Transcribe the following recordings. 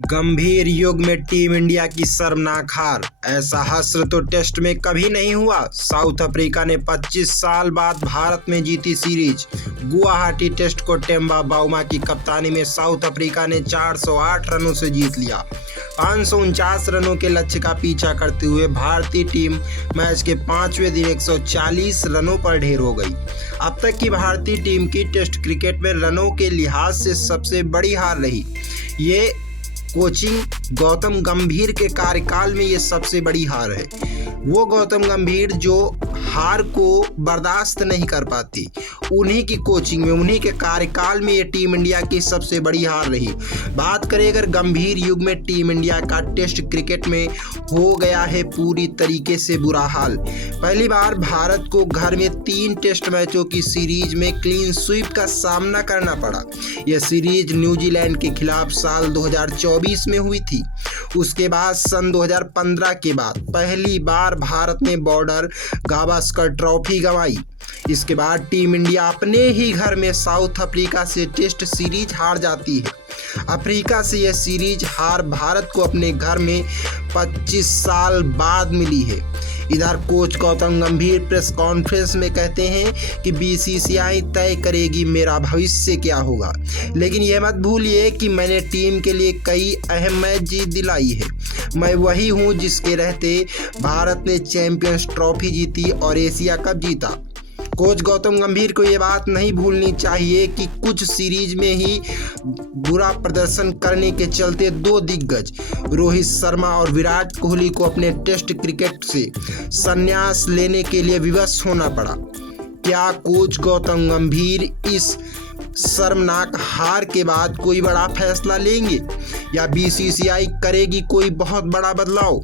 गंभीर युग में टीम इंडिया की शर्मनाक हार। ऐसा हश्र तो टेस्ट में कभी नहीं हुआ। साउथ अफ्रीका ने 25 साल बाद भारत में जीती सीरीज। गुवाहाटी टेस्ट को टेम्बा बाउमा की कप्तानी में साउथ अफ्रीका ने 408 रनों से जीत लिया। 549 रनों के लक्ष्य का पीछा करते हुए भारतीय टीम मैच के 5वें दिन 140 रनों पर ढेर हो गई। अब तक की भारतीय टीम की टेस्ट क्रिकेट में रनों के लिहाज से सबसे बड़ी हार रही। ये कोचिंग गौतम गंभीर के कार्यकाल में ये सबसे बड़ी हार है। वो गौतम गंभीर जो हार को बर्दाश्त नहीं कर पाती, उन्हीं की कोचिंग में, उन्हीं के कार्यकाल में ये टीम इंडिया की सबसे बड़ी हार रही। बात करें अगर गंभीर युग में टीम इंडिया का टेस्ट क्रिकेट में हो गया है पूरी तरीके से बुरा हाल। पहली बार भारत को घर में 3 टेस्ट मैचों की सीरीज में क्लीन स्वीप का सामना करना पड़ा। यह सीरीज न्यूजीलैंड के खिलाफ साल 2024 में हुई थी। उसके बाद सन 2015 के बाद पहली बार भारत ने बॉर्डर गावस्कर ट्रॉफी गंवाई। इसके बाद टीम इंडिया अपने ही घर में साउथ अफ्रीका से टेस्ट सीरीज हार जाती है। अफ्रीका से यह सीरीज हार भारत को अपने घर में 25 साल बाद मिली है। इधर कोच गौतम गंभीर प्रेस कॉन्फ्रेंस में कहते हैं कि बीसीसीआई तय करेगी मेरा भविष्य क्या होगा, लेकिन यह मत भूलिए कि मैंने टीम के लिए कई अहम मैच जीत दिलाई है। मैं वही हूं जिसके रहते भारत ने चैंपियंस ट्रॉफी जीती और एशिया कप जीता। कोच गौतम गंभीर को ये बात नहीं भूलनी चाहिए कि कुछ सीरीज में ही बुरा प्रदर्शन करने के चलते 2 दिग्गज रोहित शर्मा और विराट कोहली को अपने टेस्ट क्रिकेट से संन्यास लेने के लिए विवश होना पड़ा। क्या कोच गौतम गंभीर इस शर्मनाक हार के बाद कोई बड़ा फैसला लेंगे या बीसीसीआई करेगी कोई बहुत बड़ा बदलाव?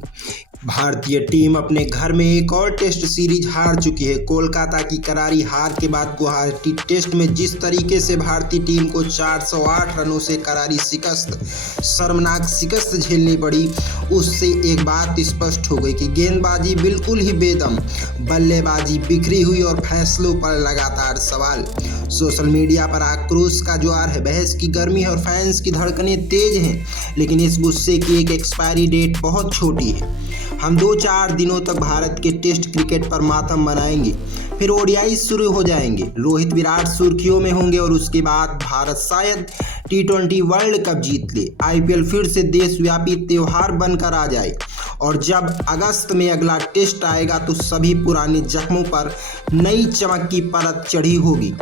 भारतीय टीम अपने घर में एक और टेस्ट सीरीज हार चुकी है। कोलकाता की करारी हार के बाद गुवाहाटी टेस्ट में जिस तरीके से भारतीय टीम को 408 रनों से करारी शिकस्त, शर्मनाक शिकस्त झेलनी पड़ी, उससे एक बात स्पष्ट हो गई कि गेंदबाजी बिल्कुल ही बेदम, बल्लेबाजी बिखरी हुई और फैसलों पर लगातार सवाल। सोशल मीडिया पर आक्रोश का ज्वार है, बहस की गर्मी है और फैंस की धड़कनें तेज हैं, लेकिन इस गुस्से की एक एक्सपायरी डेट बहुत छोटी है। हम 2-4 दिनों तक भारत के टेस्ट क्रिकेट पर मातम मनाएंगे, फिर ओडीआई शुरू हो जाएंगे, रोहित विराट सुर्खियों में होंगे और उसके बाद भारत शायद T20 वर्ल्ड कप जीत ले, आईपीएल फिर से देशव्यापी त्योहार बनकर आ जाए और जब अगस्त में अगला टेस्ट आएगा तो सभी पुराने जख्मों पर नई चमक की परत चढ़ी होगी।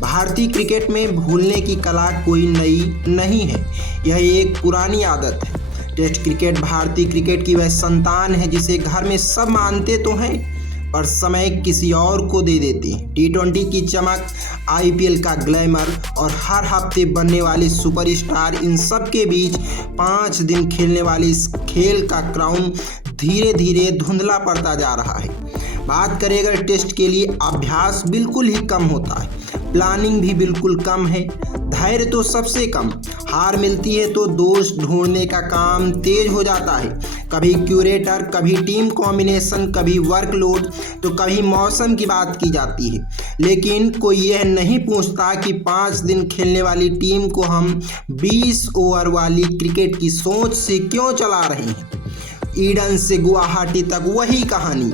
भारतीय क्रिकेट में भूलने की कला कोई नई नहीं है, यह एक पुरानी आदत है। टेस्ट क्रिकेट भारतीय क्रिकेट की वह संतान है जिसे घर में सब मानते तो हैं पर समय किसी और को दे देते हैं। T20 की चमक, आईपीएल का ग्लैमर और हर हफ्ते बनने वाले सुपरस्टार, इन सब के बीच 5 दिन खेलने वाले इस खेल का क्राउन धीरे धीरे धुंधला पड़ता जा रहा है। बात करें अगर टेस्ट के लिए, अभ्यास बिल्कुल ही कम होता है, प्लानिंग भी बिल्कुल कम है, धैर्य तो सबसे कम। हार मिलती है तो दोष ढूंढने का काम तेज हो जाता है। कभी क्यूरेटर, कभी टीम कॉम्बिनेशन, कभी वर्कलोड, तो कभी मौसम की बात की जाती है, लेकिन कोई यह नहीं पूछता कि 5 दिन खेलने वाली टीम को हम 20 ओवर वाली क्रिकेट की सोच से क्यों चला रहे हैं। ईडन से गुवाहाटी तक वही कहानी।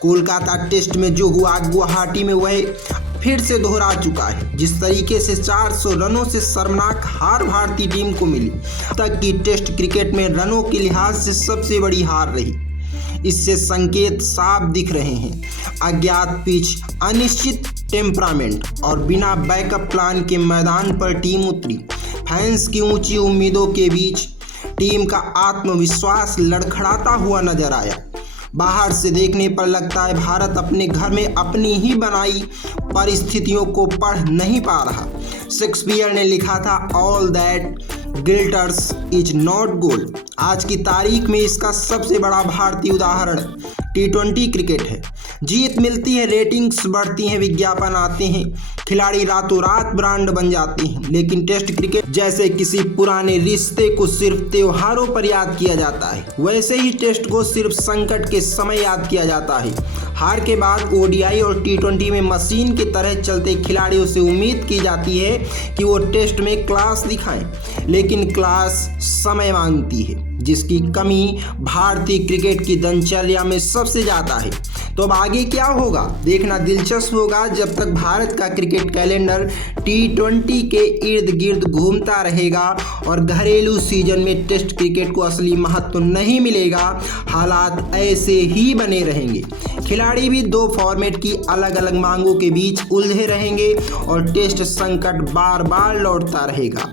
कोलकाता टेस्ट में जो हुआ, गुवाहाटी में वह फिर से दोहरा चुका है। जिस तरीके से 400 रनों से शर्मनाक हार भारतीय टीम को मिली, अब तक की टेस्ट क्रिकेट में रनों के लिहाज से सबसे बड़ी हार रही। इससे संकेत साफ दिख रहे हैं। अज्ञात पिच, अनिश्चित टेम्परामेंट और बिना बैकअप प्लान के मैदान पर टीम उतरी। फैंस की ऊंची उम्मीदों के बीच टीम का आत्मविश्वास लड़खड़ाता हुआ नजर आया। बाहर से देखने पर लगता है भारत अपने घर में अपनी ही बनाई परिस्थितियों को पढ़ नहीं पा रहा। शेक्सपियर ने लिखा था, all that glitters is not gold. आज की तारीख में इसका सबसे बड़ा भारतीय उदाहरण T20 क्रिकेट है। जीत मिलती है, रेटिंग्स बढ़ती हैं, विज्ञापन आते हैं, खिलाड़ी रातों रात ब्रांड बन जाते हैं, लेकिन टेस्ट क्रिकेट जैसे किसी पुराने रिश्ते को सिर्फ त्योहारों पर याद किया जाता है, वैसे ही टेस्ट को सिर्फ संकट के समय याद किया जाता है। हार के बाद ओडीआई और T20 में मशीन की तरह चलते खिलाड़ियों से उम्मीद की जाती है कि वो टेस्ट में क्लास दिखाएं, लेकिन क्लास समय मांगती है, जिसकी कमी भारतीय क्रिकेट की दिनचर्या में सबसे ज़्यादा है। तो अब आगे क्या होगा देखना दिलचस्प होगा। जब तक भारत का क्रिकेट कैलेंडर T20 के इर्द गिर्द घूमता रहेगा और घरेलू सीजन में टेस्ट क्रिकेट को असली महत्व नहीं मिलेगा, हालात ऐसे ही बने रहेंगे। खिलाड़ी भी दो फॉर्मेट की अलग अलग मांगों के बीच उलझे रहेंगे और टेस्ट संकट बार बार लौटता रहेगा।